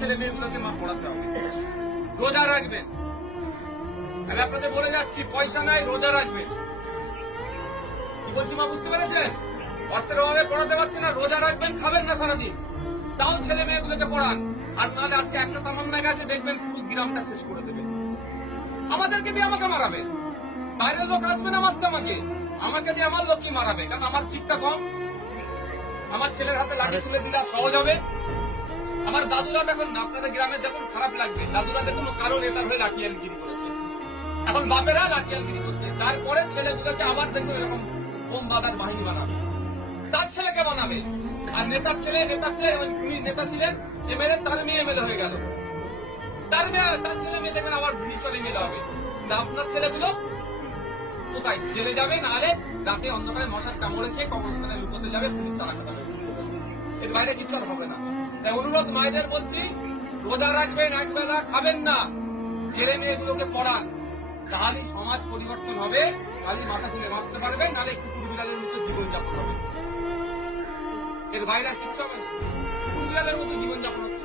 ছেলে মেয়েগুলোকে মা পড়াতে হবে। রোজা রাখবেন, আমি আপনাদের বলে যাচ্ছি, পয়সা নাই, রোজা রাখবেন। কি বলছি মা, বুঝতে পেরেছেন? অর্থের অভাবে পড়াতে পারছে না, রোজা রাখবেন, খাবেন না সারাদিন, তাও ছেলে মেয়েগুলোকে পড়ান। আর নাহলে আজকে একটা তামান্না গেছে, দেখবেন পুরো গ্রামটা শেষ করে দেবে। আমাদেরকে দিয়ে আমাকে মারাবে, বাইরের লোক আসবে না মারতে আমাকে দিয়ে আমার লোককে মারাবে, কারণ আমার শিক্ষা কম। আমার ছেলের হাতে লাঠি তুলে দিলে সহজ হবে। আমার দাদুরা দেখুন না, আপনাদের গ্রামে দেখুন, খারাপ লাগবে, দাদুরা দেখুন কারো নেতার হয়ে লাঠিয়ালগিরি করেছে, এখন বাপেরা লাঠিয়ালগিরি করছে, তারপরে ছেলেগুলোকে আবার দেখুন এরকম বোম বাঁধার বাহিনী বানাবে, তার ছেলেকে বানাবে। আর নেতার ছেলে উনি নেতা ছিলেন, এমএলএ, তার মেয়ে এমএলএ হয়ে গেল, তার ছেলে মেয়ে দেখবেন আবার চলে মেলে হবে। আপনার ছেলেগুলো কোথায়? জেলে যাবে, নাহলে রাতে অন্ধকারে মশার কামড়ে খেয়ে কবরস্থানে লুকোতে যাবে, পুলিশ তারা কাটাবে। এর বাইরে কিছু আর হবে না। তাই অনুরোধ মায়েদের বলছি, রোজা রাখবেন, একবেলা খাবেন না, ছেলে মেয়েগুলোকে পড়ান, তাহলেই সমাজ পরিবর্তন হবে, তাহলেই মাথা তুলে বাঁচতে পারবে, নাহলে কুকুর বিড়ালের মতো জীবনযাপন হবে। এর বাইরে আর কিছু হবে না, কুকুর বিড়ালের মতো জীবনযাপন হবে।